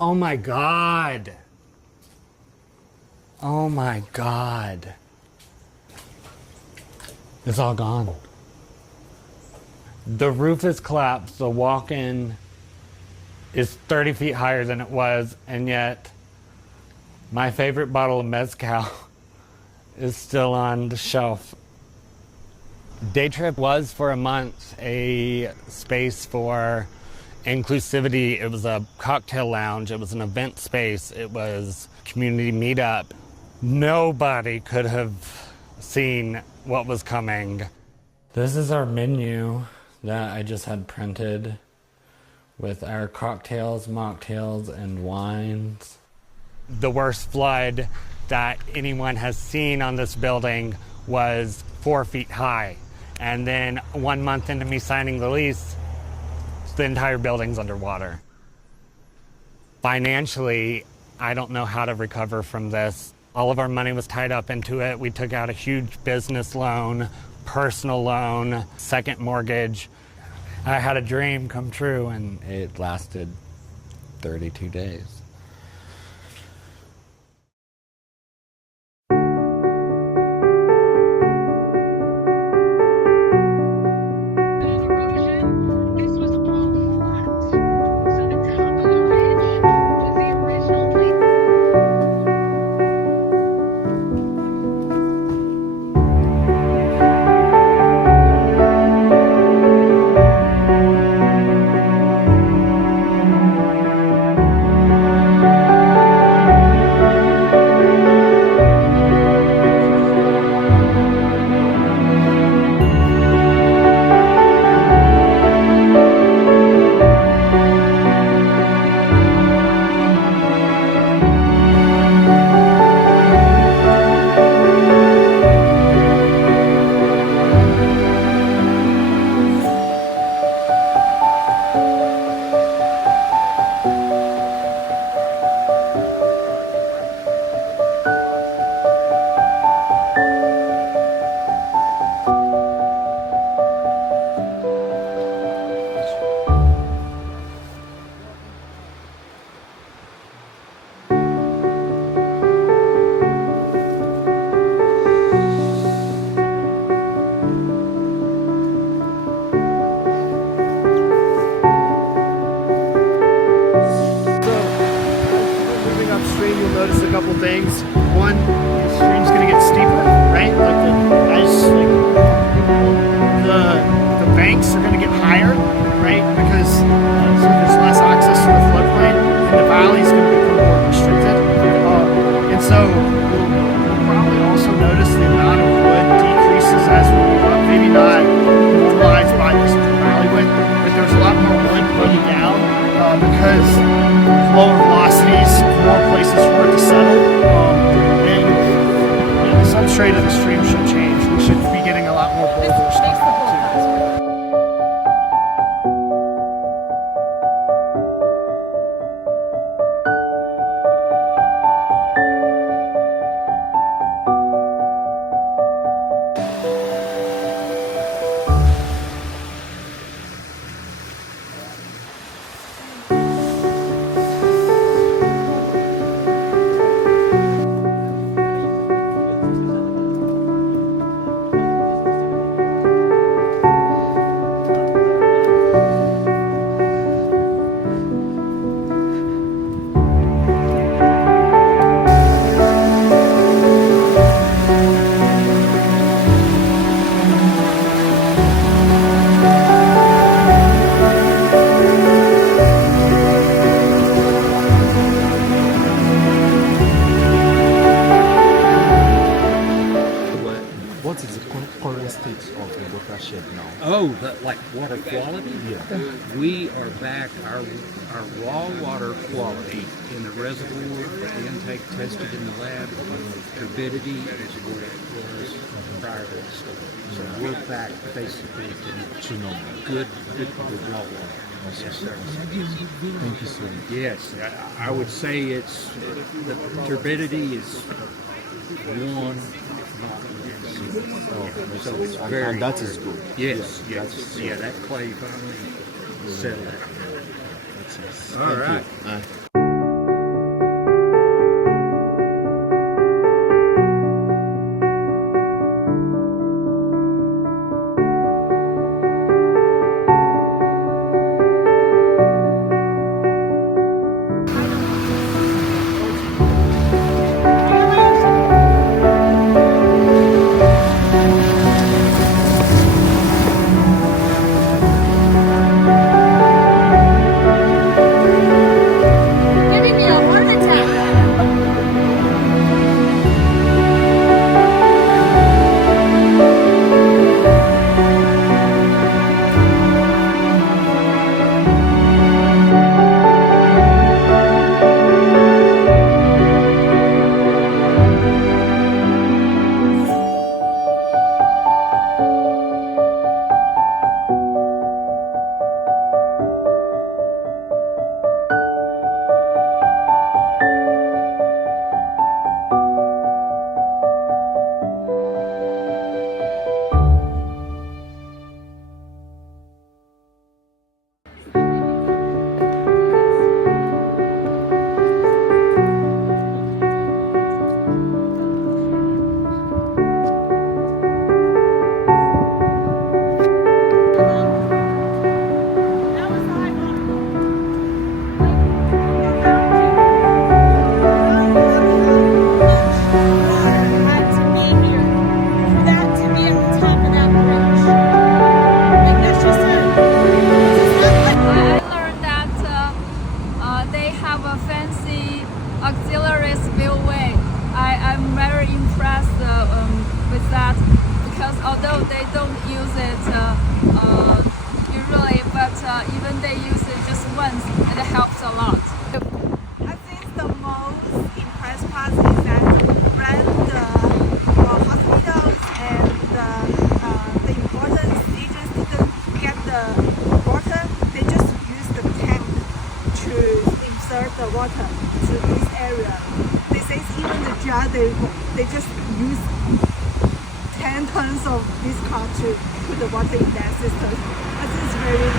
Oh my God. Oh my God. It's all gone. The roof is collapsed. The walk-in is 30 feet higher than it was, and yet my favorite bottle of mezcal is still on the shelf. Day Trip was for a month a space for inclusivity. It was a cocktail lounge. It was an event space. It was community meetup. Nobody could have seen what was coming. This is our menu that I just had printed with our cocktails, mocktails, and wines. The worst flood that anyone has seen on this building was 4 feet high. And then 1 month into me signing the lease, the entire building's underwater. Financially, I don't know how to recover from this. All of our money was tied up into it. We took out a huge business loan, personal loan, second mortgage. I had a dream come true, and it lasted 32 days. Notice a couple things. One, the stream's gonna get steeper, right? Like the ice, the banks are gonna get higher, right? Because so there's less access to the floodplain, and the valley's gonna become more restricted. And so we'll probably also notice the amount of wood decreases as we move up. Maybe not normalized by this valley width, but there's a lot more wood floating down because lower velocities, more places for it to settle, and the substrate of the stream should change. We should be getting a lot more boulder stuff too. What is the current state of the watershed now? Oh, like water quality? Yeah. We are back, our raw water quality in the reservoir, the intake tested in the lab, turbidity is what it was prior to the storm. So we're back basically to normal. Good raw water. Yes, sir. Thank you so much. Yes, I would say it's, the turbidity is one, if not so it's very, and that is good. Yes, Yeah, yes, yeah, that clay finally settled out. That's nice. All Thank right. you. auxiliary spillway. I'm very impressed with that because although they don't use it usually, but even they use it just once, it helps a lot. I think the most impressive part is that when the hospitals and the important stages didn't get the water, they just use the tank to insert the water to this area. They say even the jar, they just use 10 tons of this car to put the water in that system. I think it's very